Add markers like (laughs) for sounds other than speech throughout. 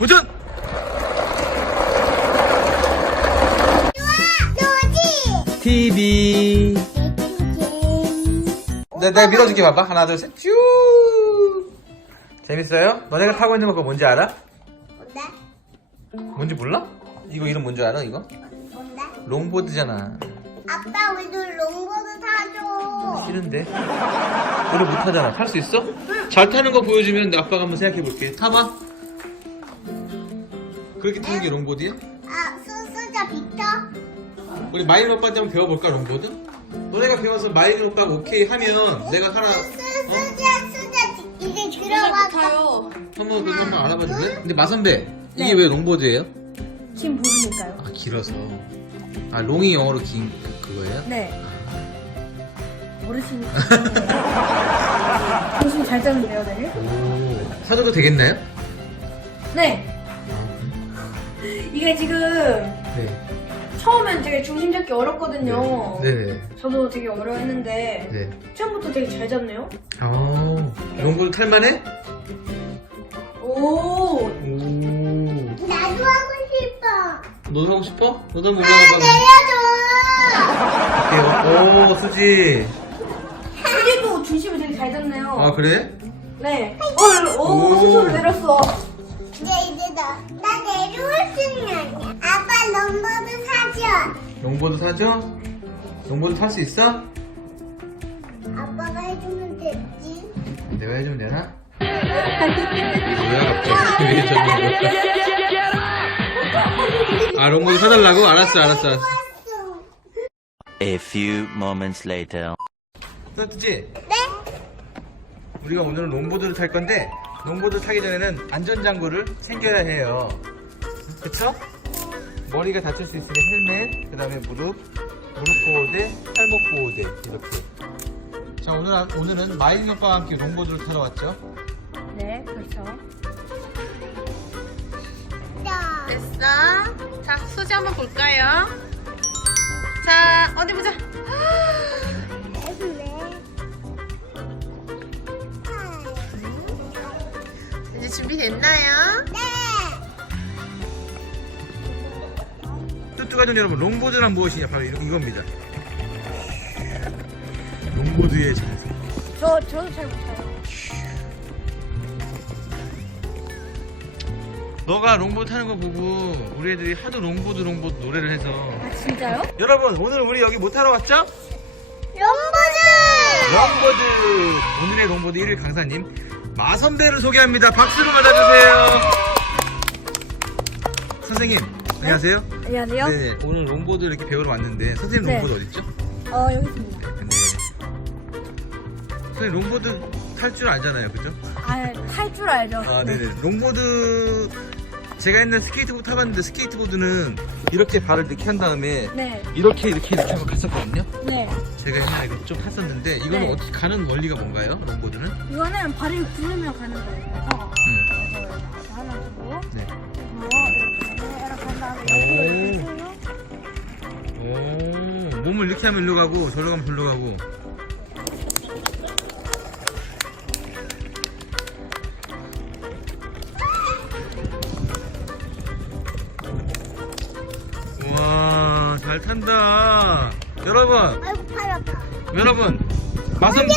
도전! 노지 TV. 네, 내가 밀어줄게 봐봐. 하나, 둘, 셋. 쭈! 재밌어요? 너네가 타고 있는 거 그거 뭔지 알아? 뭔데? 뭔지 몰라? 이거 이름 뭔지 알아, 이거? 뭔데? 롱보드잖아. 아빠 우리도 롱보드 타줘 싫은데? 우리 못 타잖아. 탈 수 있어? 잘 타는 거 보여주면 아빠가 한번 생각해 볼게. 타봐. 그렇게 타는 게 롱보드야? 아 수수자 비켜 우리 마일 오빠한테 한번 배워볼까, 롱보드? 너네가 배워서 마일 오빠가 오케이 하면 내가 하나, 어? 수수자 수자 이제 들어가서 타요. 한번 그거 한번 알아봐 줄래? 근데 마선배, 이게 왜 롱보드예요? 지금 모르니까요. 아, 길어서. 아, 롱이 영어로 긴 그- 그거예요? 네. 모르시니까. (laughs) 정신 잘 짜는데요, 네? 오. 사줘도 되겠나요? 네. 이게 지금 네. 처음엔 되게 중심 잡기 어렵거든요. 네네. 저도 되게 어려워했는데 네. 처음부터 되게 잘 잡네요. 아, 롱보드 탈만해? 오. 오. 나도 하고 싶어 너도 하고 싶어? 너도 한번 아 올라가봐. 내려줘 갈게요. 오, 수지. 그리고 중심을 되게 잘 잡네요. 아, 그래? 네. 오, 오, 오. 스스로 내렸어. 이제 이제 나, 나 내려올 수 있는 아빠 롱보드 사줘 롱보드 사줘? 롱보드 탈 수 있어? 아빠가 해주면 됐지 내가 해주면 되나? 뭐야, 갑자기. (laughs) 왜 저러는 거야? 아, 롱보드 사달라고? 알았어, 알았어, 알았어. 왔어 A few moments later. 뜨지? 네? 우리가 오늘은 롱보드를 탈 건데 롱보드 타기 전에는 안전장구를 챙겨야 해요 그쵸? 머리가 다칠 수 있으니 헬멧 그 다음에 무릎 무릎 보호대 팔목 보호대 이렇게 자 오늘, 오늘은 마일 오빠와 함께 롱보드를 타러 왔죠 네, 그렇죠. 자 됐어. 자, 수지 한번 볼까요? 자, 어디 보자. 준비됐나요? 네 뚜뚜가족 여러분 롱보드란 무엇이냐 바로 이- 이겁니다 롱보드의 정석 저, 저도 잘 못해요. 너가 롱보드 타는 거 보고 우리 애들이 하도 롱보드 롱보드 노래를 해서 아, 진짜요? 여러분 오늘 우리 여기 뭐 타러 왔죠? 롱보드 롱보드 오늘의 롱보드 1일 강사님 마선배를 소개합니다 박수로 맞아주세요 선생님 안녕하세요 안녕하세요. 네 오늘 롱보드 이렇게 배우러 왔는데 선생님 네. 롱보드 어딨죠? 어, 여기 있습니다. 네 선생님 롱보드 탈 줄 알잖아요 그죠? 아, 탈줄 알죠. 아 네네 롱보드 제가 옛날 스케이트보드 타봤는데 스케이트보드는 이렇게 발을 이렇게 한 다음에 네, 이렇게 이렇게 이렇게 하고 갔었거든요 네. 제가 옛날에 이거 좀 탔었는데 이거는 네. 어떻게 가는 원리가 뭔가요? 롱보드는? 이거는 발을 구르며 가는 거예요. 그래서 음. 이거 하나 두고, 네. 이거 이렇게 이렇게 한 다음에 옆으로 이렇게 세우면 오, 몸을 이렇게 하면 일로 가고 저로 가면 저로 가고. 여러분, 마선, (laughs)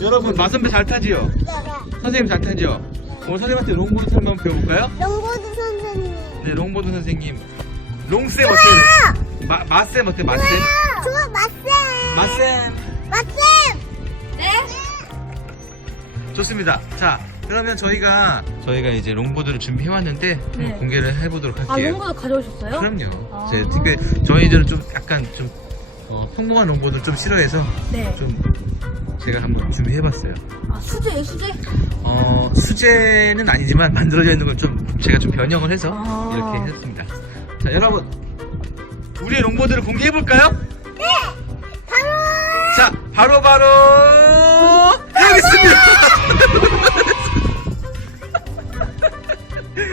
여러분, 마선배 잘 타지요? 선생님 잘 타지요? 오늘 선생님한테 롱보드 타는 거 한번 배워볼까요? 롱보드 선생님 네, 롱보드 선생님. 롱쌤 어때요? 마, 마쌤 어때, 마쌤? 좋아 맞쌤 마쌤. 맞쌤 네? 좋습니다. 자, 그러면 저희가 저희가 이제 롱보드를 준비해 왔는데 네. 공개를 해보도록 아, 할게요. 롱보드 가져오셨어요? 그럼요. 아. 제 특히 저희들은 좀 약간 좀 어, 평범한 롱보드를 좀 싫어해서 네. 좀 제가 한번 준비해봤어요. 아, 수제, 수제? 어, 수제는 아니지만 만들어져 있는 걸 좀 제가 좀 변형을 해서 아. 이렇게 했습니다. 자, 여러분 우리의 롱보드를 공개해볼까요? 네 바로 자, 바로 바로 여기 있습니다.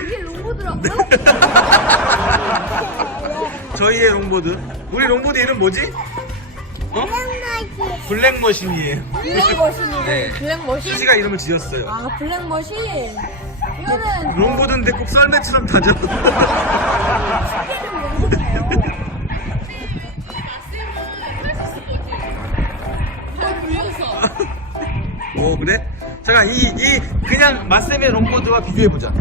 이게 롱보드라고요? (laughs) 저희의 롱보드. 우리 롱보드 이름 뭐지? 어? 블랙머신이에요. 블랙머신이에요. 네. 블랙머신? 수시가 이름을 지었어요. 아, 블랙머신. 이거는 롱보드인데 꼭 썰매처럼 타죠. 오 그래? 잠깐 이, 이 그냥 마쌤의 롱보드와 비교해 보자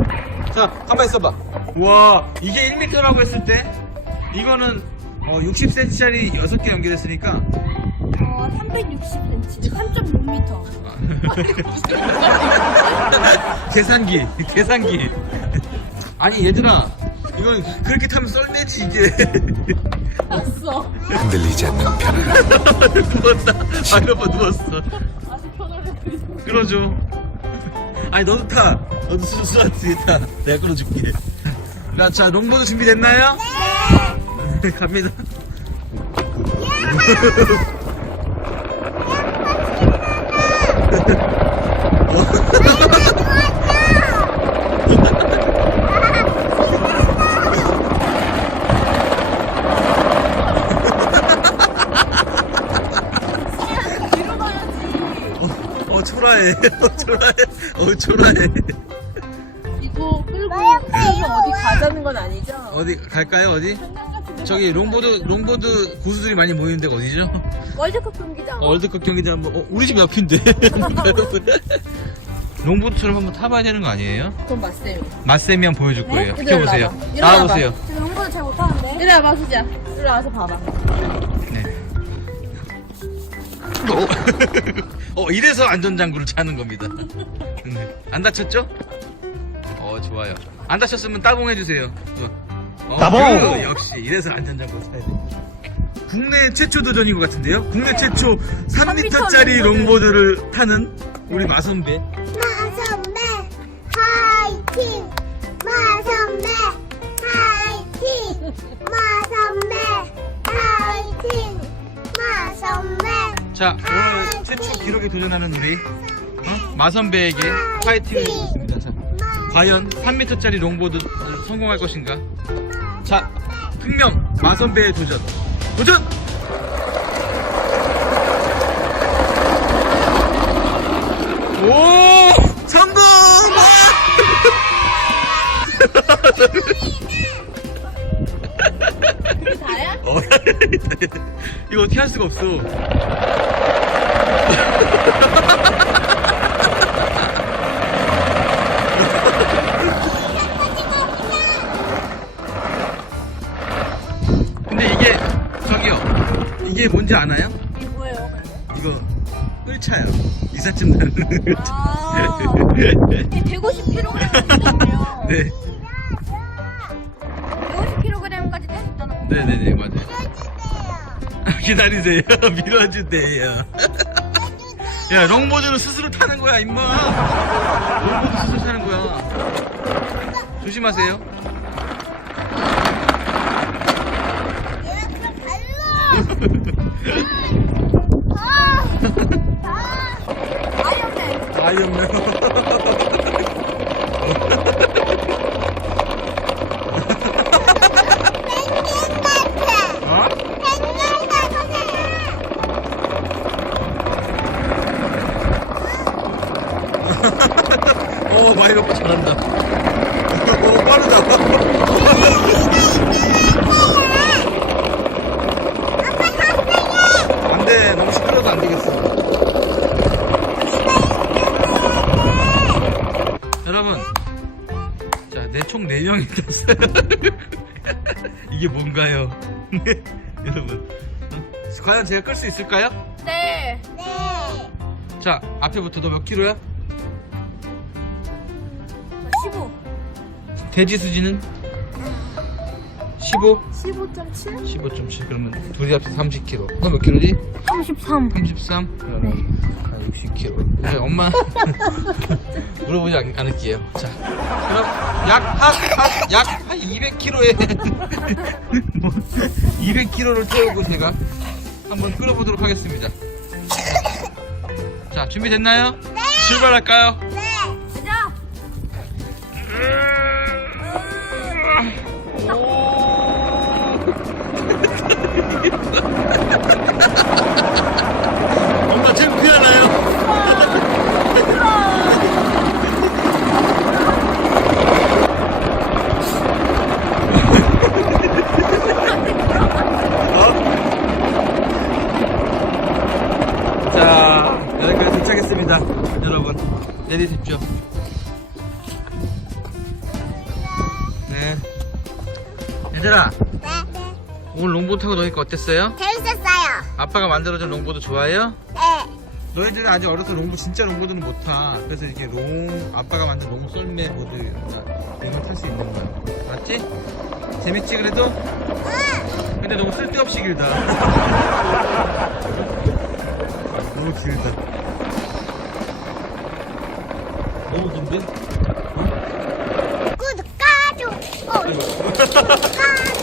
자 가만히 있어봐 와 이게 1m라고 했을 때 이거는 어, 60cm짜리 6개 연결했으니까. 어, 360cm, 3.6m. (laughs) 계산기 계산기. 아니 얘들아 이건 그렇게 타면 썰매지 이게. 봤어. 흔들리지 않는 편안함. (laughs) 누웠다. 아 여보 누웠어. 끌어줘 아니 너도 타. 너도 수수아 뒤에 타. 내가 끌어줄게. 자, 자 롱보드 준비됐나요? 네 (laughs) 갑니다. 어 초라해. (laughs) 어 초라해. 어 초라해. 이거 끌고, 끌고 어디 가자는 건 아니죠? 어디 갈까요 어디? 저기 롱보드 롱보드 고수들이 많이 모이는 데가 어디죠? 월드컵 경기장. 어, 월드컵 경기장 뭐 어, 우리 집 옆인데 (laughs) 롱보드처럼 한번 타봐야 되는 거 아니에요? 그건 맞쌤이. 맛쌤이 한번 보여줄 거예요 네? 비켜보세요 일어나봐. 일어나봐. 나와보세요 지금 홍보도 잘 못하는데. 이리 와봐, 수지야. 이리 와서 봐봐. 네. 어, (laughs) 어, 이래서 안전장구를 차는 겁니다 네. 안 다쳤죠? 어 좋아요 안 다쳤으면 따봉 해주세요 어, 따봉! 역시 이래서 안전장구를 차야 돼. 국내 최초 도전인 것 같은데요? 국내 최초 3m짜리 롱보드를 타는 우리 마선배. 마선배 화이팅! 마선배 화이팅! 마선배 화이팅! 마선배 자 오늘 최초 기록에 도전하는 우리 어? 마선배에게 파이팅을 드리겠습니다. 자, 과연 3m짜리 롱보드 성공할 것인가 자 특명 마선배의 도전. 도전! 오 성공! 다야? (laughs) 어, 이거 어떻게 할 수가 없어 (laughs) 뭔지 아나요? 이게 뭐예요, 근데? 이거 끌차요 이삿짐 나는 끌차 아. 이게 150kg이거든요. (laughs) 네 150kg까지 탈수 있다는 거. 네네네 맞아요 기다리세요 (laughs) 밀어주대요 (laughs) 야 롱보드는 스스로 타는 거야 임마 롱보드 스스로 타는 거야 조심하세요 어 많이 먹고 잘한다 오 빠르다 안 돼 너무 시끄러워도 안 되겠어 여러분 자 내 총 4명이 탔어요 (laughs) 이게 뭔가요 (laughs) 네, 여러분 어? 과연 제가 끌 수 있을까요? 네. 자 앞에부터 너 몇 킬로야? 돼지 수지는 15? 15.7? 15.7 그러면 둘이 합쳐 30kg 너몇 킬로지? 33. 33? 그러면 한 60kg 네, 엄마 (laughs) 물어보지 않, 않을게요 자 그럼 약한약한 200kg에 (laughs) 뭐 200kg를 태우고 제가 한번 끌어보도록 하겠습니다 자 준비됐나요? 네 출발할까요? 내리십시오. 네. 얘들아, 네. 오늘 롱보드 타고 노니까 어땠어요? 재밌었어요. 아빠가 만들어준 롱보드 좋아해요? 네. 너희들은 아직 어려서 롱보 진짜 롱보드는 못 타. 그래서 이렇게 롱 아빠가 만든 롱 썰매 보드 이런 걸탈 수 있는 거야. 맞지? 재밌지 그래도? 근데 너무 쓸데없이 길다. (laughs) 너무 길다. 너무 긴데? 구독과 좋아요 꾹꾹 눌